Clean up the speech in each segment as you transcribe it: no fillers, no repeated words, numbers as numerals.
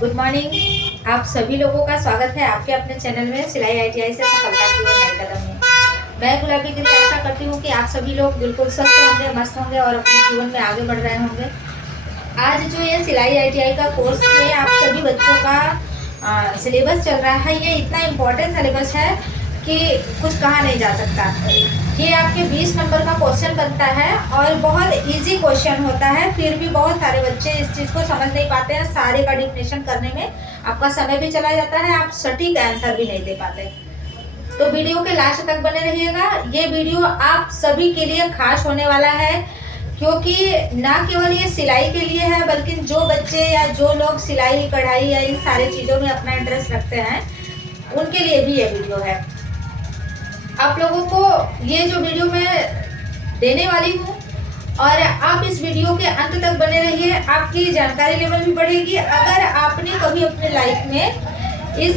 Good morning. आप सभी लोगों का स्वागत है आपके अपने चैनल में सिलाई आईटीआई से सफलता की ओर नए कदम में। मैं गुलाबी गिरी आशा करती हूँ कि आप सभी लोग बिल्कुल स्वस्थ होंगे, मस्त होंगे और अपने जीवन में आगे बढ़ रहे होंगे। आज जो ये सिलाई आईटीआई का कोर्स में आप सभी बच्चों का सिलेबस चल रहा है, ये इतना इम्पोर्टेंट सिलेबस है कि कुछ कहा नहीं जा सकता। ये आपके 20 नंबर का क्वेश्चन बनता है और बहुत इजी क्वेश्चन होता है। फिर भी बहुत सारे बच्चे इस चीज़ को समझ नहीं पाते हैं। सारे का डिफिनेशन करने में आपका समय भी चला जाता है, आप सटीक आंसर भी नहीं दे पाते। तो वीडियो के लास्ट तक बने रहिएगा। ये वीडियो आप सभी के लिए खास होने वाला है, क्योंकि ना केवल ये सिलाई के लिए है, बल्कि जो बच्चे या जो लोग सिलाई कढ़ाई या इन सारी चीज़ों में अपना इंटरेस्ट रखते हैं उनके लिए भी ये वीडियो है। आप लोगों को ये जो वीडियो मैं देने वाली हूँ और आप इस वीडियो के अंत तक बने रहिए, आपकी जानकारी लेवल भी बढ़ेगी। अगर आपने कभी अपने लाइफ में इस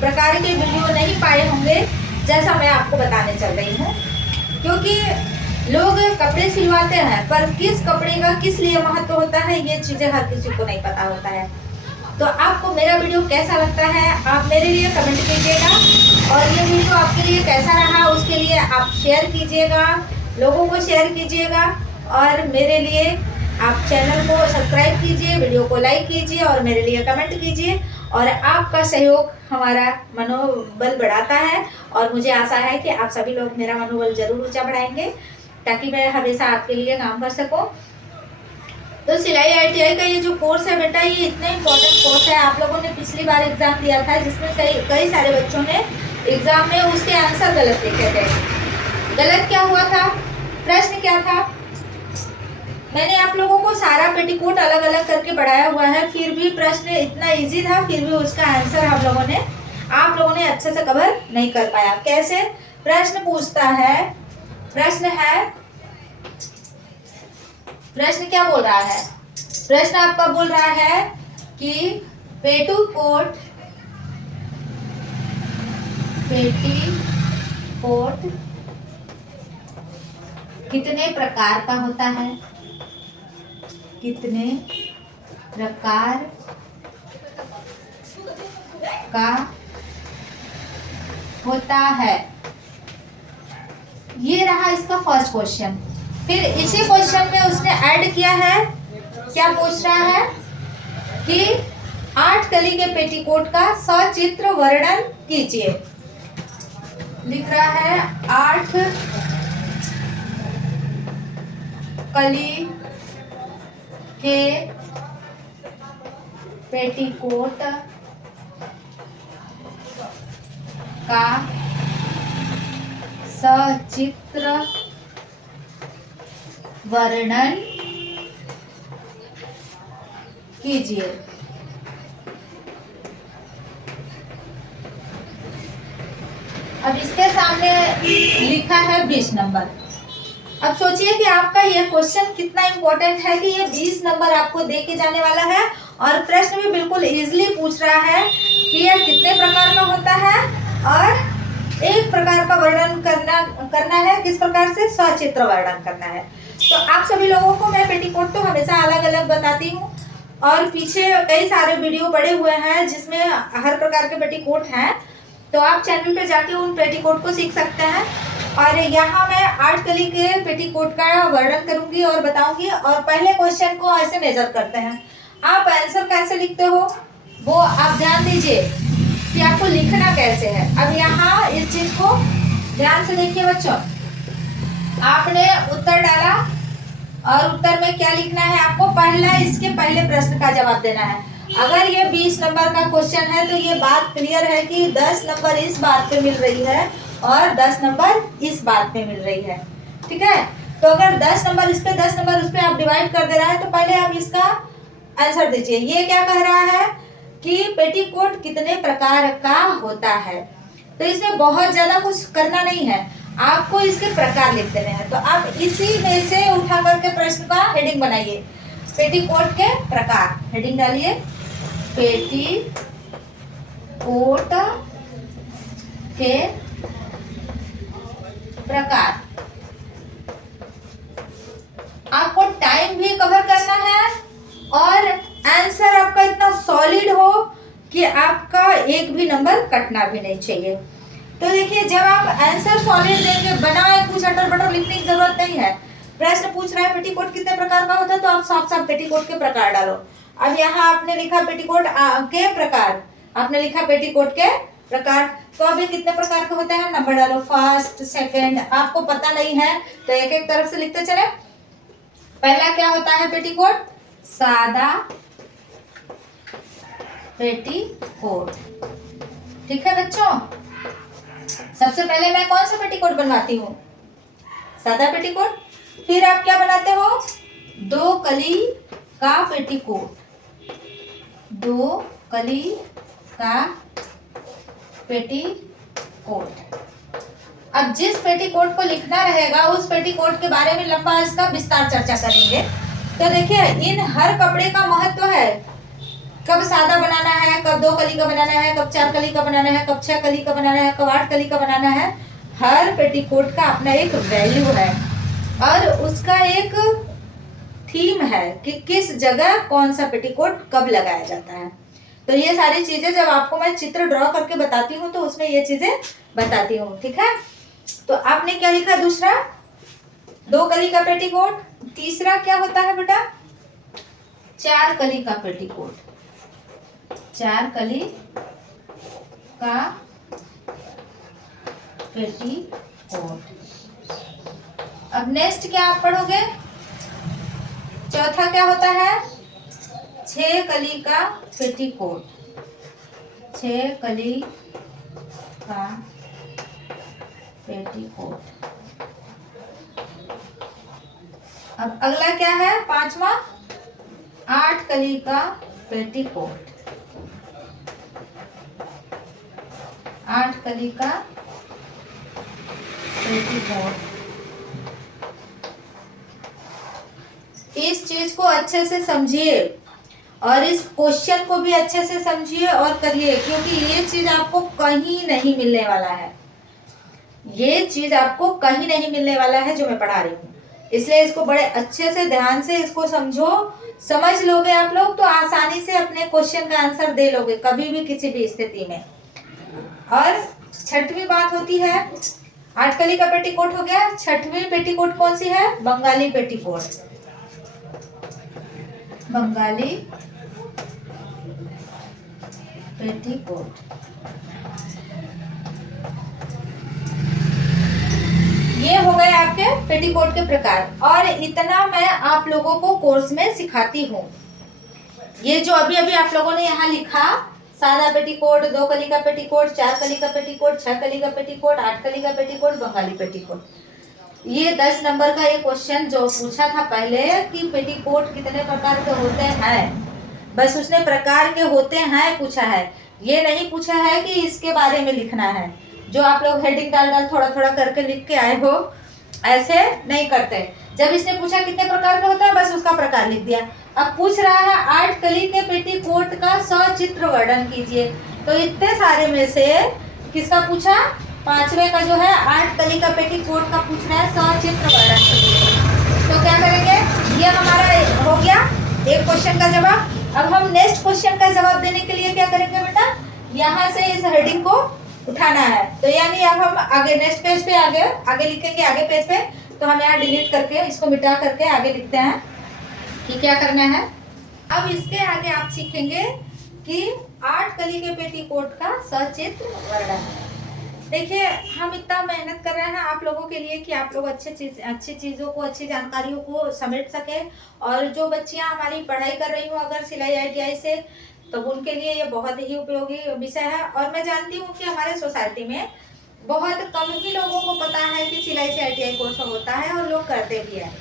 प्रकार के वीडियो नहीं पाए होंगे जैसा मैं आपको बताने चल रही हूँ, क्योंकि लोग कपड़े सिलवाते हैं पर किस कपड़े का किस लिए महत्व होता है ये चीज़ें हर किसी को नहीं पता होता है। तो आपको मेरा वीडियो कैसा लगता है आप मेरे लिए कमेंट कीजिएगा, और ये वीडियो आपके लिए कैसा रहा उसके लिए आप शेयर कीजिएगा, लोगों को शेयर कीजिएगा, और मेरे लिए आप चैनल को सब्सक्राइब कीजिए, वीडियो को लाइक कीजिए और मेरे लिए कमेंट कीजिए। और आपका सहयोग हमारा मनोबल बढ़ाता है और मुझे आशा है कि आप सभी लोग मेरा मनोबल जरूर ऊंचा बढ़ाएंगे ताकि मैं हमेशा आपके लिए काम कर सकूं। तो सिलाई आईटीआई का ये जो कोर्स है बेटा, ये इतना इम्पोर्टेंट कोर्स है। आप लोगों ने पिछली बार एग्जाम दिया था जिसमें कई सारे बच्चों ने एग्जाम में उसके आंसर गलत लिखे थे। गलत क्या हुआ था, प्रश्न क्या था? मैंने आप लोगों को सारा पेटीकोट अलग अलग करके पढ़ाया हुआ है, फिर भी प्रश्न इतना इजी था, फिर भी उसका आंसर आप लोगों ने अच्छे से कवर नहीं कर पाया। कैसे प्रश्न पूछता है? प्रश्न क्या बोल रहा है? प्रश्न आपका बोल रहा है कि पेटीकोट कितने प्रकार का होता है? कितने प्रकार का होता है? ये रहा इसका फर्स्ट क्वेश्चन। फिर इसी क्वेश्चन में उसने ऐड किया है, क्या पूछ रहा है कि 8 कली के पेटीकोट का सचित्र वर्णन कीजिए। लिख रहा है 8 कली के पेटीकोट का सचित्र वर्णन कीजिए। अब इसके सामने लिखा है 20 नंबर। अब सोचिए कि आपका यह क्वेश्चन कितना इंपॉर्टेंट है कि ये 20 नंबर आपको दे के जाने वाला है, और प्रश्न भी बिल्कुल इजीली पूछ रहा है कि यह कितने प्रकार का होता है और एक प्रकार का वर्णन करना है। किस प्रकार से? सचित्र वर्णन करना है। तो आप सभी लोगों को मैं पेटीकोट तो हमेशा अलग अलग बताती हूँ, और पीछे कई सारे वीडियो पड़े हुए हैं जिसमें हर प्रकार के पेटीकोट हैं, तो आप चैनल पे जाके उन पेटीकोट को सीख सकते हैं। और यहाँ मैं 8 कली के पेटीकोट का वर्णन करूंगी और बताऊंगी। और पहले क्वेश्चन को ऐसे मेजर करते हैं, आप आंसर कैसे लिखते हो वो आप ध्यान दीजिए कि आपको लिखना कैसे है। अब यहाँ इस चीज को ध्यान से देखिए बच्चों, आपने उत्तर डाला और उत्तर में क्या लिखना है आपको? इसके पहले प्रश्न का जवाब देना है। अगर ये 20 नंबर का क्वेश्चन है तो ये बात क्लियर है कि 10 नंबर इस बात पे मिल रही है और 10 नंबर इस बात पे मिल रही है। ठीक है, तो अगर 10 नंबर इस पे 10 नंबर उस पे आप डिवाइड कर दे रहा है तो पहले आप इसका आंसर दीजिए। ये क्या कह रहा है कि पेटीकोट कितने प्रकार का होता है। तो इसमें बहुत ज्यादा कुछ करना नहीं है, आपको इसके प्रकार लिख देने हैं। तो आप इसी में से उठा करके प्रश्न का हेडिंग बनाइए, पेटीकोट के प्रकार। हेडिंग डालिए, पेटीकोट के प्रकार। आपको टाइम भी कवर करना है और आंसर आपका इतना सॉलिड सॉलिड हो कि आपका एक भी नंबर कटना भी नहीं चाहिए। तो देखिए, जब आप आंसर सॉलिड देंगे, बनाए कुछ अटर बटर लिखने की जरूरत नहीं है। प्रश्न पूछ रहा है पेटीकोट कितने प्रकार का होता है, तो आप साफ साफ पेटीकोट के प्रकार डालो। अब यहाँ आपने लिखा पेटीकोट के प्रकार, आपने लिखा पेटीकोट के प्रकार, तो अब ये कितने प्रकार के होते हैं नंबर डालो, फर्स्ट सेकंड। आपको पता नहीं है तो एक एक तरफ से लिखते चले। पहला क्या होता है पेटीकोट, सादा पेटीकोट। ठीक है बच्चों, सबसे पहले मैं कौन सा पेटीकोट बनवाती हूँ, सादा पेटीकोट। फिर आप क्या बनाते हो, दो कली का पेटीकोट, दो कली का पेटीकोट। अब जिस पेटीकोट को लिखना रहेगा उस पेटीकोट के बारे में लंबा इसका विस्तार चर्चा करेंगे। तो देखिए, इन हर कपड़े का महत्व है, कब सादा बनाना है, कब दो कली का बनाना है, कब चार कली का बनाना है, कब छह कली का बनाना है, कब 8 कली का बनाना है। हर पेटीकोट का अपना एक वैल्यू है और उसका एक थीम है कि किस जगह कौन सा पेटीकोट कब लगाया जाता है। तो ये सारी चीजें जब आपको मैं चित्र ड्रॉ करके बताती हूँ तो उसमें ये चीजें बताती हूँ। ठीक है, तो आपने क्या लिखा, दूसरा दो कली का पेटीकोट। तीसरा क्या होता है बेटा, चार कली का पेटीकोट, चार कली का पेटीकोट। अब नेक्स्ट क्या आप पढ़ोगे, चौथा क्या होता है, छह कली का पेटीकोट, छह कली का पेटीकोट। अब अगला क्या है, पांचवा, 8 कली का पेटीकोट, 8 कली का पेटीकोट। इस चीज को अच्छे से समझिए और इस क्वेश्चन को भी अच्छे से समझिए और करिए, क्योंकि ये चीज आपको कहीं नहीं मिलने वाला है, ये चीज आपको कहीं नहीं मिलने वाला है जो मैं पढ़ा रही हूँ। इसलिए इसको बड़े अच्छे से ध्यान से इसको समझो, समझ लोगे आप लोग तो आसानी से अपने क्वेश्चन का आंसर दे लोगे कभी भी किसी भी स्थिति में। और छठवीं बात होती है, 8 कली का पेटीकोट हो गया, छठवीं पेटीकोट कौन सी है, बंगाली पेटीकोट, बंगाली पेटीकोट। ये हो गए आपके पेटीकोट के प्रकार और इतना मैं आप लोगों को कोर्स में सिखाती हूँ। ये जो अभी अभी आप लोगों ने यहाँ लिखा, सादा पेटीकोट, दो कली का पेटीकोट, चार कली का पेटीकोट, छह कली का पेटीकोट, 8 कली का पेटीकोट, बंगाली पेटीकोट, ये 10 नंबर का ये क्वेश्चन जो पूछा था पहले कि पेटीकोट कितने प्रकार के होते हैं, बस उसने प्रकार के होते हैं पूछा है, ये नहीं पूछा है कि इसके बारे में लिखना है। जो आप लोग हेडिंग डाल डाल थोड़ा थोड़ा करके लिख के आए हो, ऐसे नहीं करते। जब इसने पूछा कितने प्रकार का होता है, बस उसका प्रकार लिख दिया। अब पूछ रहा है 8 कली के पेटीकोट का सचित्र वर्णन कीजिए, तो इतने सारे में से किसका पूछा, पांचवे का जो है 8 कली का पेटीकोट का पूछ रहा है सचित्र वर्णन कीजिए। तो क्या करेंगे, ये हमारा हो गया एक क्वेश्चन का जवाब। अब हम नेक्स्ट क्वेश्चन का जवाब देने के लिए क्या करेंगे बेटा, यहाँ से इस हेडिंग को उठाना है। तो यानी अब हम आगे नेक्स्ट पेज पे आगे लिखेंगे, आगे पेज पे, तो हम यहाँ डिलीट करके इसको मिटा करके आगे लिखते हैं कि क्या करना है। अब इसके आगे आप सीखेंगे कि 8 कली के पेटीकोट का सचित्र वर्णन। देखिए, हम इतना मेहनत कर रहे हैं आप लोगों के लिए कि आप लोग अच्छी चीज़ों को, अच्छी जानकारियों को समेट सके। और जो बच्चियां हमारी पढ़ाई कर रही हो अगर सिलाई ITI से, तो उनके लिए ये बहुत ही उपयोगी विषय है। और मैं जानती हूँ कि हमारे सोसाइटी में बहुत कम ही लोगों को पता है कि सिलाई से ITI कोर्स होता है और लोग करते भी हैं,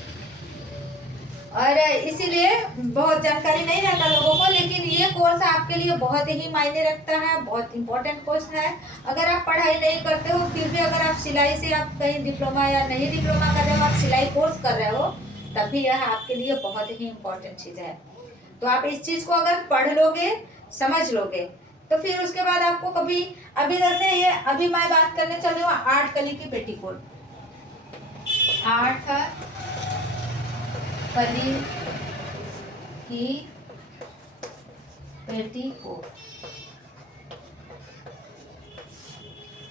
और इसीलिए बहुत जानकारी नहीं रहता लोगों को। लेकिन ये कोर्स आपके लिए बहुत ही मायने रखता है, बहुत इंपॉर्टेंट कोर्स है। अगर आप पढ़ाई नहीं करते हो फिर भी अगर आप सिलाई से आप कहीं डिप्लोमा या नहीं डिप्लोमा कर रहे हो, आप सिलाई कोर्स कर रहे हो, तभी यह आपके लिए बहुत ही इंपॉर्टेंट चीज़ है। तो आप इस चीज़ को अगर पढ़ लोगे, समझ लोगे, तो फिर उसके बाद आपको कभी, अभी जैसे ये अभी मैं बात करने चल रही हूँ 8 कली की पेटीकोट, 8 कली की पेटीकोट।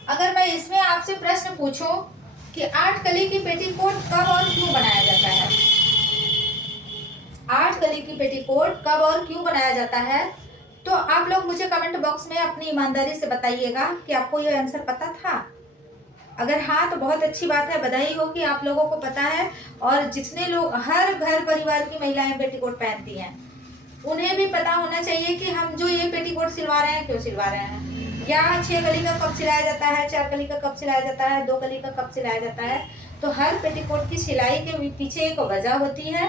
अगर मैं इसमें आपसे प्रश्न पूछूं कि 8 कली की पेटीकोट कब और क्यों बनाया जाता है, 8 कली की पेटीकोट कब और क्यों बनाया जाता है, तो आप लोग मुझे कमेंट बॉक्स में अपनी ईमानदारी से बताइएगा कि आपको ये आंसर पता था। अगर हाँ तो बहुत अच्छी बात है, बधाई हो कि आप लोगों को पता है। और जितने लोग, हर घर परिवार की महिलाएं पेटीकोट पहनती हैं, उन्हें भी पता होना चाहिए कि हम जो ये पेटीकोट सिलवा रहे हैं क्यों सिलवा रहे हैं, या 6 कली का कब सिलाया जाता है, 4 कली का कब सिलाया जाता है, 2 कली का कब सिलाया जाता है। तो हर पेटीकोट की सिलाई के पीछे एक वजह होती है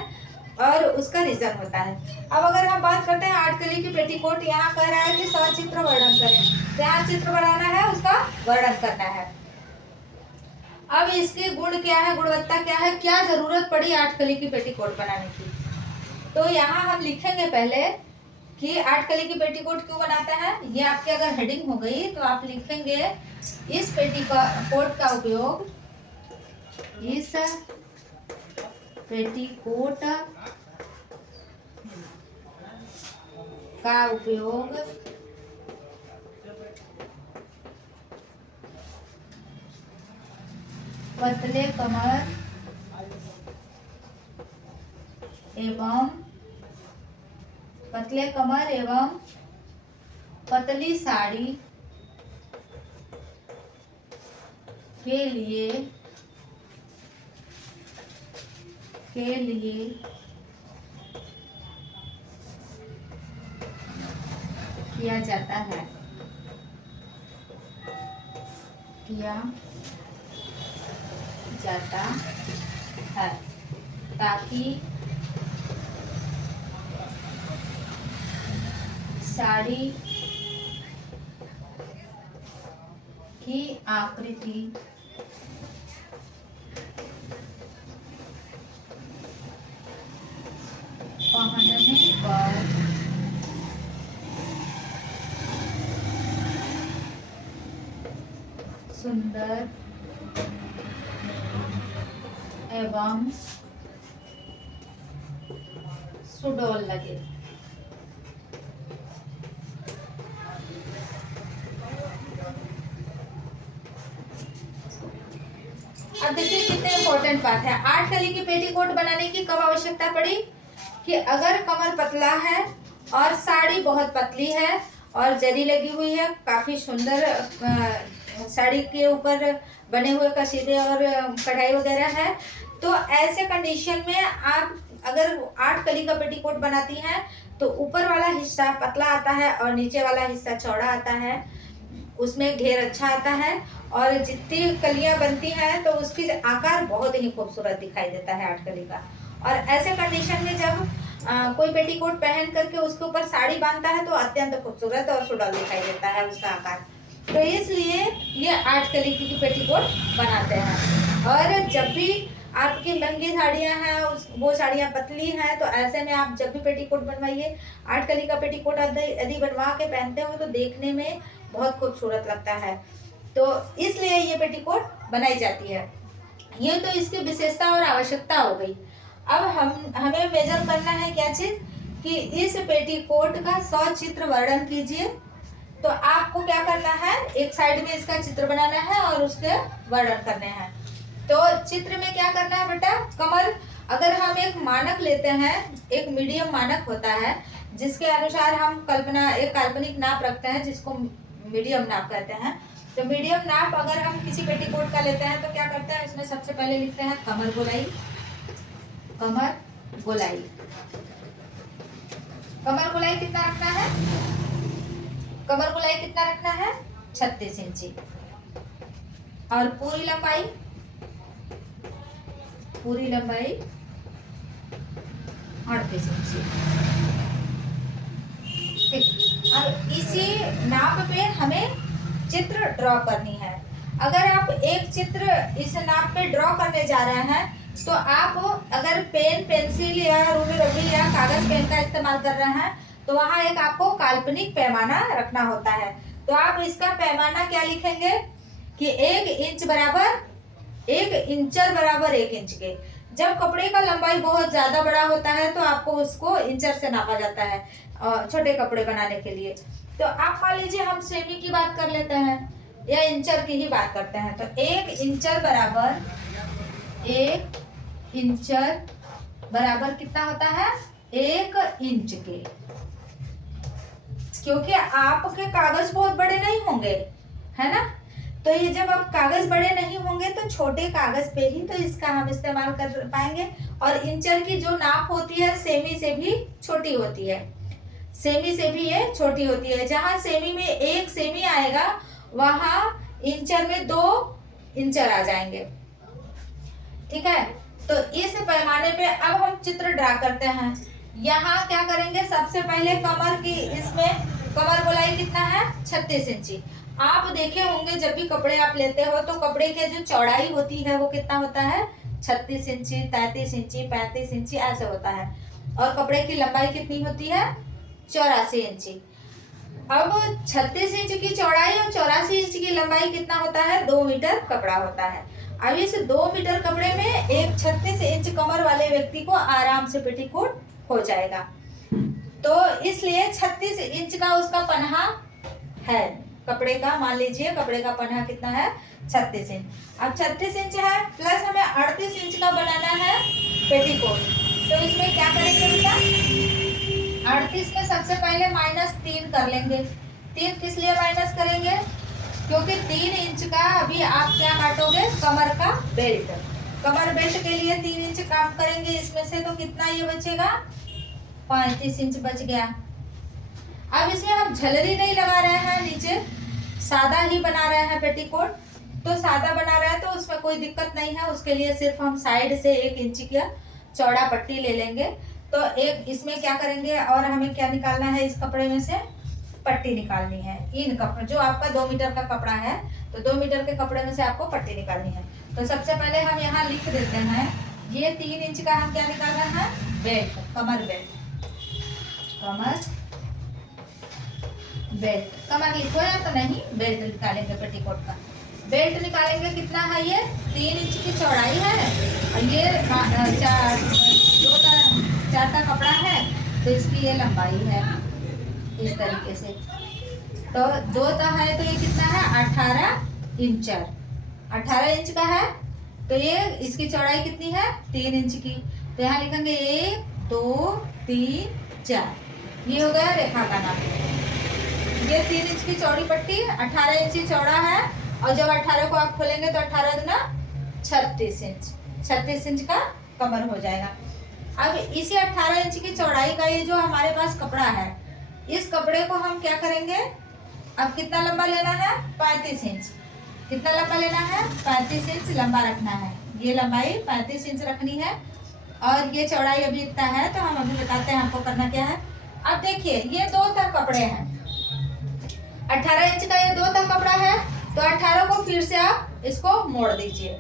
और उसका रीजन होता है। अब अगर हम बात करते हैं 8 कली की पेटीकोट, यहाँ कह रहा है कि सचित्र वर्णन करें, तो यहाँ चित्र बनाना है, उसका वर्णन करना है। अब इसके गुण क्या है, गुणवत्ता क्या है, क्या जरूरत पड़ी 8 कली की पेटीकोट बनाने की, तो यहाँ हम लिखेंगे पहले कि 8 कली की पेटीकोट क्यों बनाता है। ये आपके अगर हेडिंग हो गई तो आप लिखेंगे इस पेटीकोट का उपयोग, इस पेटीकोट का उपयोग पतले कमर एवं पतली साड़ी के लिए किया जाता है, ताकि साड़ी की आकृति पहनने पर सुंदर एवं सुडौल लगे। अब देखिए कितने इम्पोर्टेंट बात है, 8 कली की पेटीकोट बनाने की कब आवश्यकता पड़ी कि अगर कमर पतला है और साड़ी बहुत पतली है और जरी लगी हुई है, काफी सुंदर साड़ी के ऊपर बने हुए कसीदे और कढ़ाई वगैरह है, तो ऐसे कंडीशन में आप अगर 8 कली का पेटीकोट बनाती हैं तो ऊपर वाला हिस्सा पतला आता है और नीचे वाला हिस्सा चौड़ा आता है, उसमें घेर अच्छा आता है और जितनी कलियां बनती हैं तो उसकी आकार बहुत ही खूबसूरत दिखाई देता है 8 कली का। और ऐसे कंडीशन में जब कोई पेटीकोट पहन करके उसके ऊपर साड़ी बांधता है तो अत्यंत खूबसूरत और सुडौल दिखाई देता है उसका आकार, तो इसलिए ये 8 कली की पेटीकोट बनाते हैं। और जब भी आपकी महंगी साड़ियाँ हैं, वो साड़ियाँ पतली हैं, तो ऐसे में आप जब भी पेटीकोट बनवाइए, 8 कली का पेटीकोट यदि बनवा के पहनते हो तो देखने में बहुत खूबसूरत लगता है, तो इसलिए ये पेटीकोट बनाई जाती है। ये तो इसकी विशेषता और आवश्यकता हो गई। अब हमें मेजर करना है क्या चीज कि इस पेटीकोट का सचित्र वर्णन कीजिए। तो आपको क्या करना है, एक साइड में इसका चित्र बनाना है और उसके वर्णन करने हैं। तो चित्र में क्या करना है बेटा, कमर, अगर हम एक मानक लेते हैं, एक मीडियम मानक होता है जिसके अनुसार हम एक काल्पनिक नाप रखते हैं जिसको मीडियम नाप कहते हैं। तो मीडियम नाप अगर हम किसी पेटीकोट का लेते हैं तो क्या करते हैं, इसमें सबसे पहले लिखते हैं कमर गोलाई। कमर गोलाई कितना रखना है, कमर गोलाई कितना रखना है, 36 इंची। और पूरी लंबाई 38 इंची। ठीक, अब इसी नाप पे हमें चित्र ड्रॉ करनी है। अगर आप एक चित्र इस नाप पे ड्रॉ करने जा रहे हैं तो आप अगर पेन, पेंसिल या रूबी रबड़ी या कागज पेन का इस्तेमाल कर रहे हैं तो वहाँ एक आपको काल्पनिक पैमाना रखना होता है। तो आप इसका पैमाना क्या लिखेंगे कि 1 इंच बराबर 1 इंचर बराबर 1 इंच के। जब कपड़े का लंबाई बहुत ज्यादा बड़ा होता है तो आपको उसको इंचर से नापा जाता है, छोटे कपड़े बनाने के लिए। तो आप मान लीजिए हम सेमी की बात कर लेते हैं या इंचर की ही बात करते हैं। तो 1 इंचर बराबर कितना होता है, 1 इंच के। क्योंकि आपके कागज बहुत बड़े नहीं होंगे, है ना, तो ये जब आप कागज बड़े नहीं होंगे तो छोटे कागज पे ही तो इसका हम इस्तेमाल कर पाएंगे। और इंचर की जो नाप होती है सेमी से भी छोटी होती है, सेमी से भी ये छोटी होती है। जहां सेमी में 1 सेमी आएगा वहां इंचर में 2 इंचर आ जाएंगे। ठीक है, तो इस पैमाने पे अब हम चित्र ड्रा करते हैं। यहाँ क्या करेंगे, सबसे पहले कमर की, इसमें कमर गोलाई कितना है, 36 इंची। आप देखे होंगे जब भी कपड़े आप लेते हो तो कपड़े के जो चौड़ाई होती है वो कितना होता है, 36 इंची, 33 इंची, 35 इंची ऐसे होता है। और कपड़े की लंबाई कितनी होती है, 84 इंची। अब 36 इंच की चौड़ाई और 84 इंच की लंबाई कितना होता है, 2 मीटर कपड़ा होता है। अब इस 2 मीटर कपड़े में एक 36 इंच कमर वाले व्यक्ति को आराम से पेटीकोट हो जाएगा। तो इसलिए 36 इंच का उसका पन्हा है कपड़े का। मान लीजिए कपड़े का पन्हा कितना है, 36 इंच। अब 36 इंच है प्लस हमें 38 इंच का बनाना है पेटीकोट। तो इसमें क्या करेंगे बेटा, 38 में सबसे पहले -3 कर लेंगे। 3 किस लिए माइनस करेंगे, क्योंकि 3 इंच का अभी आप क्या काटोगे, कमर का बेल्ट। कमर बेल्ट के लिए 3 इंच काम करेंगे इसमें से, तो कितना ये बचेगा, 35 इंच बच गया। अब इसमें हम झलरी नहीं लगा रहे हैं, नीचे सादा ही बना रहे हैं पेटीकोट। तो सादा बना रहे हैं तो उसमें कोई दिक्कत नहीं है, उसके लिए सिर्फ हम साइड से 1 इंच का चौड़ा पट्टी ले लेंगे। तो एक इसमें क्या करेंगे, और हमें क्या निकालना है, इस कपड़े में से पट्टी निकालनी है। इन कपड़े जो आपका 2 मीटर का कपड़ा है तो 2 मीटर के कपड़े में से आपको पट्टी निकालनी है। तो सबसे पहले हम यहाँ लिख देते हैं, ये 3 इंच का हम क्या निकालना है, बेल्ट, कमर बेल्ट, कमर बेल्ट। कमर लिखो या तो नहीं, बेल्ट निकालेंगे पेटीकोट का। बेल्ट निकालेंगे, कितना है ये, 3 इंच की चौड़ाई है और ये 4 का कपड़ा है तो इसकी ये लंबाई है इस तरीके से। तो 2 है तो ये कितना है, 18 इंचर, 18 इंच का है। तो ये इसकी चौड़ाई कितनी है, 3 इंच की। तो यहाँ लिखेंगे 1 2 3 4, ये हो गया रेखा का नाप। ये 3 इंच की चौड़ी पट्टी 18 इंच चौड़ा है, और जब 18 को आप खोलेंगे तो 18 दूना 36 इंच, 36 इंच का कमर हो जाएगा। अब इसी 18 इंच की चौड़ाई का ये जो हमारे पास कपड़ा है, इस कपड़े को हम क्या करेंगे, अब कितना लंबा लेना है, 35 इंच। कितना लंबा लेना है, 35 इंच लंबा रखना है। ये लंबाई 35 इंच रखनी है और ये चौड़ाई अभी इतना है। तो हम अभी बताते हैं हमको करना क्या है। अब देखिए ये 2 तह कपड़े हैं, 18 इंच का ये 2 तह कपड़ा है। तो 18 को फिर से आप इसको मोड़ दीजिए।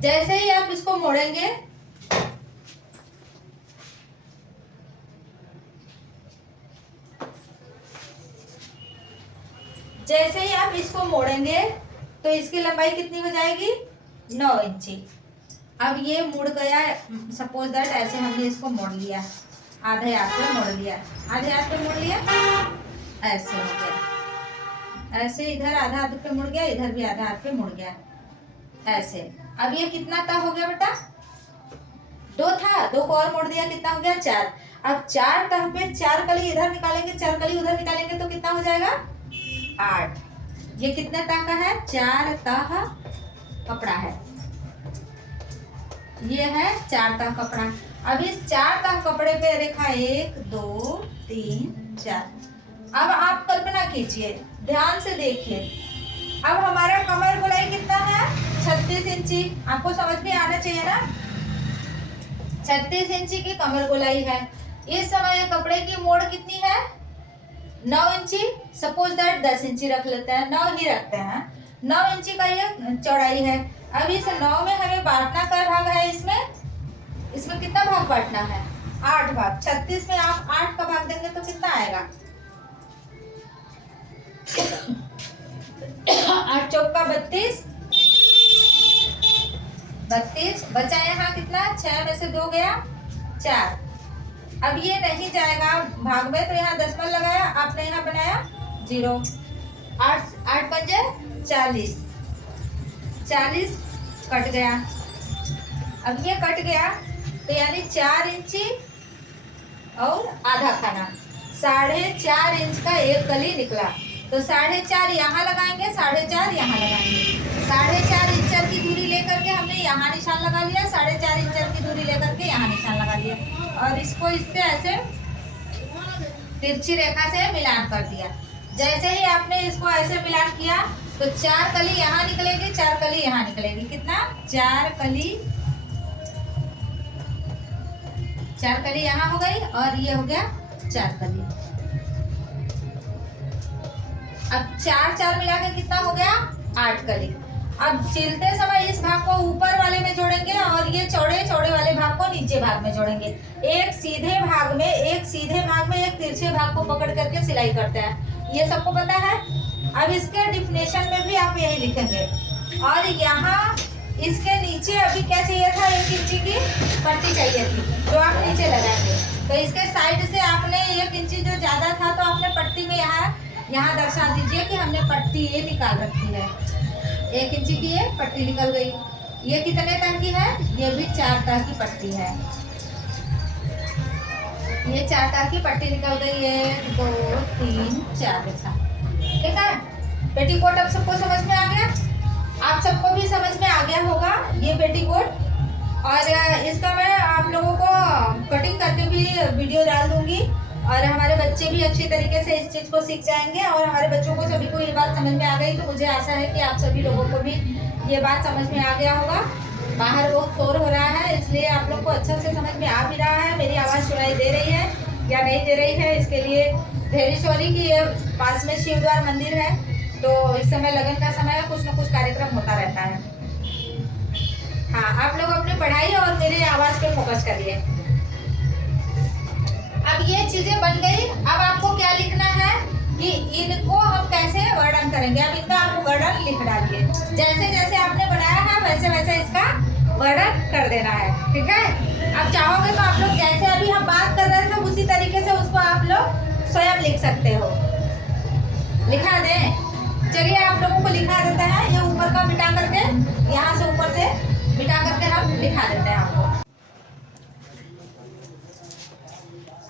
जैसे ही आप इसको मोड़ेंगे, जैसे ही आप इसको मोड़ेंगे तो इसकी लंबाई कितनी हो जाएगी, 9 इंची। अब ये मुड़ गया, सपोज दैट ऐसे हमने इसको मोड़ लिया, आधे हाथ पे मोड़ लिया, आधे हाथ पे मोड़ लिया, ऐसे हो गया, ऐसे इधर आधा हाथ पे मुड़ गया, इधर भी आधा हाथ पे मुड़ गया, ऐसे। अब ये कितना ता हो गया बेटा, 2 था, 2 को और मोड़ दिया, कितना हो गया, 4। अब 4 तह पे 4 कली इधर निकालेंगे, 4 कली उधर निकालेंगे तो कितना हो जाएगा, 8। ये कितने तह का है, 4 तह कपड़ा है, ये है 4 तह कपड़ा। अब इस 4 तह कपड़े पे रेखा 1 2 3 4। अब आप कल्पना कीजिए, ध्यान से देखिए, अब हमारा कमर गोलाई कितना है, 36 इंची। आपको समझ में आना चाहिए ना, 36 इंची की कमर गोलाई है। इस समय कपड़े की मोड़ कितनी है, 9 इंची। सपोज दैट 10 इंची रख लेते हैं, 9 ही रखते हैं, 9 इंची का ये चौड़ाई है। अब इस 9 में हमें बांटना का भाग है, इसमें कितना भाग बांटना है, 8 भाग। 36 में आप 8 का भाग देंगे तो कितना आएगा, 8 चौका 32, 32 बचा यहाँ कितना, 6 में से 2 गया 4। अब ये नहीं जाएगा भाग में, तो यहाँ दशमलव लगाया, आपने यहाँ बनाया 0। 8 8 पंजे 40, 40 कट गया। अब ये कट गया तो यानी 4 इंची और आधा खाना, 4.5 इंच का एक कली निकला। तो 4.5 यहाँ लगाएंगे, 4.5 यहाँ लगाएंगे। 4.5 इंच की दूरी लेकर के हमने यहाँ निशान लगा लिया, 4.5 इंच की दूरी लेकर के यहाँ निशान लगा लिया, और इसको इससे ऐसे तिरछी रेखा से मिलान कर दिया। जैसे ही आपने इसको ऐसे मिलान किया तो 4 कली यहाँ निकलेगी, 4 कली यहाँ निकलेगी। कितना? 4 कली यहाँ हो गई, और ये हो गया 4 कली। अब 4 4 मिला के कितना हो गया? 8 कली। अब सिलते समय इस भाग को ऊपर वाले में जोड़ेंगे और ये चौड़े चौड़े वाले भाग को नीचे भाग में जोड़ेंगे। एक सीधे भाग में एक तिरछे भाग को पकड़ करके सिलाई करते हैं, ये सबको पता है। अब इसके डिफिनेशन में भी आप यही लिखेंगे। और यहाँ इसके नीचे अभी क्या चाहिए था? 1 इंची की पट्टी चाहिए थी, जो आप नीचे लगाएंगे। तो इसके साइड से आपने 1 इंची जो ज्यादा था, तो आपने पट्टी में यहाँ दर्शा दीजिए कि हमने पट्टी ये निकाल रखी है। 1 इंची की ये पट्टी निकल गई। ये कितने तक की है? ये भी 4 तक की पट्टी है। ये 4 तक की पट्टी निकल गई है। 2 3 4 रेखा, ठीक है। पेटीकोट अब सबको समझ में आ गया? आप सबको भी समझ में आ गया होगा ये पेटीकोट। और इसका मैं आप लोगों को कटिंग करके भी वीडियो डाल दूंगी, और हमारे बच्चे भी अच्छी तरीके से इस चीज़ को सीख जाएंगे। और हमारे बच्चों को सभी को ये बात समझ में आ गई, तो मुझे आशा है कि आप सभी लोगों को भी ये बात समझ में आ गया होगा। बाहर बहुत शोर हो रहा है, इसलिए आप लोग को अच्छा से समझ में आ भी रहा है। मेरी आवाज़ सुनाई दे रही है या नहीं दे रही है, इसके लिए वेरी सॉरी। कि ये पास में शिवद्वार मंदिर है, तो इस समय लगन का समय है, कुछ न कुछ कार्यक्रम होता रहता है। हाँ, आप लोग अपनी पढ़ाई और मेरे आवाज़ पे फोकस करिए। अब ये चीजें बन गई। अब आपको क्या लिखना है कि इनको हम कैसे वर्णन करेंगे। अब इनका आप वर्णन लिख डालिए। जैसे जैसे आपने बनाया है वैसे वैसे इसका वर्णन कर देना है, ठीक है। अब चाहोगे तो आप लोग जैसे अभी हम बात कर रहे थे उसी तरीके से उसको आप लोग स्वयं लिख सकते हो। लिखा दें? चलिए आप लोगों को लिखा देते हैं। ये ऊपर का मिटा करके, यहाँ से ऊपर से मिटा करके हम लिखा देते हैं आपको।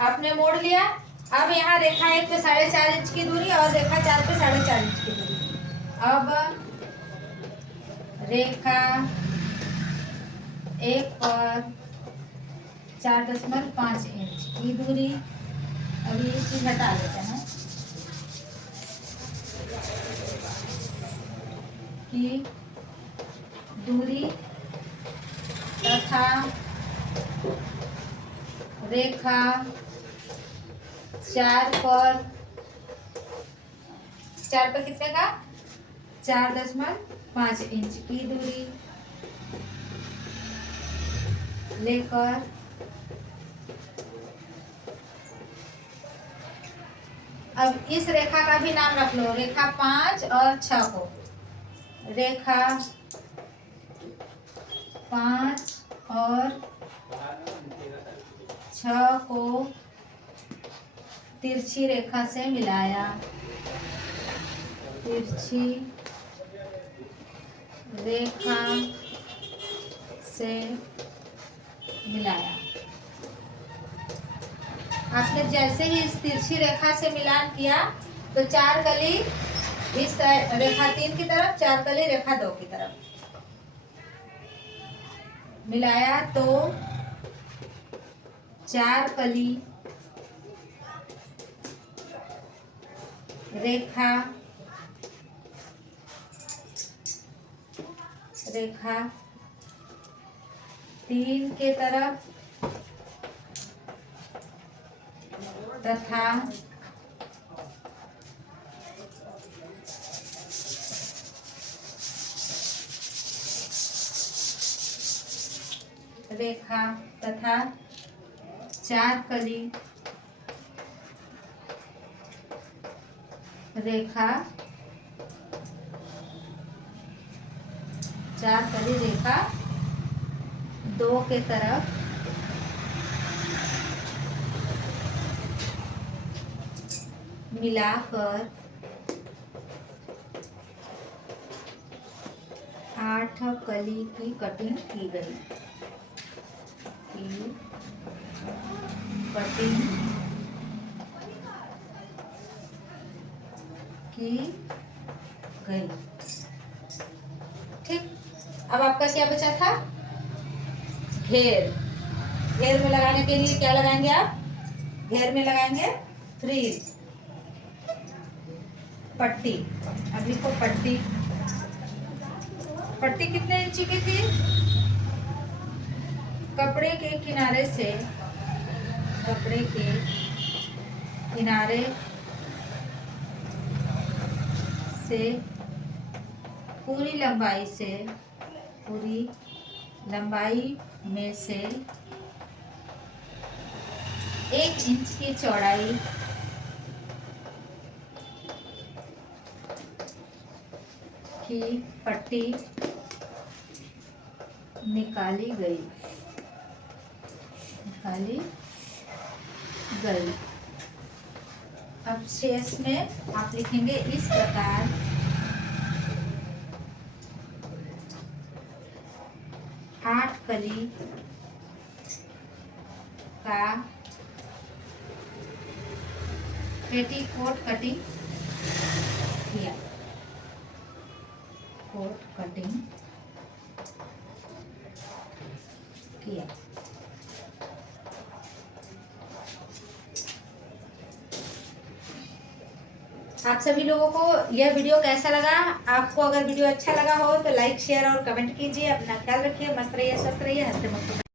आपने मोड़ लिया। अब यहाँ रेखा 1 पे 4.5 इंच की दूरी और रेखा 4 पे 4.5 इंच की दूरी। अब रेखा 1 पर 4.5 इंच की दूरी। अभी ये चीज हटा लेते हैं की दूरी तथा रेखा 4 पर कितने का? 4.5 इंच की दूरी लेकर अब इस रेखा का भी नाम रख लो। रेखा 5 और 6 को, रेखा 5 और 6 को तिरछी रेखा से मिलाया। तिरछी रेखा से मिलाया। आपने जैसे ही इस तिरछी रेखा से मिलान किया तो 4 कली इस रेखा 3 की तरफ, 4 कली रेखा 2 की तरफ मिलाया, तो 4 कली रेखा 3 के तरफ तथा रेखा तथा 4 कली रेखा 4 कली रेखा 2 के तरफ मिलाकर 8 कली की कटिंग की गई। कटिंग की गई। ठीक, अब आपका क्या बचा था? घेर। घेर में लगाने के लिए क्या लगाएंगे आप? घेर में लगाएंगे फ्रीज। पट्टी, अब लिखो पट्टी। पट्टी कितने इंची की थी? कपड़े के किनारे से, कपड़े के किनारे से पूरी लंबाई से, पूरी लंबाई में से 1 इंच की चौड़ाई की पट्टी निकाली गई। निकाली गई। अब शेष में आप लिखेंगे इस प्रकार 8 कली का पेटीकोट कटिंग किया। कोट कटिंग किया। आप सभी लोगों को यह वीडियो कैसा लगा? आपको अगर वीडियो अच्छा लगा हो तो लाइक, शेयर और कमेंट कीजिए। अपना ख्याल रखिए, मस्त रहिए, स्वस्थ रहिए, हंसते मस्त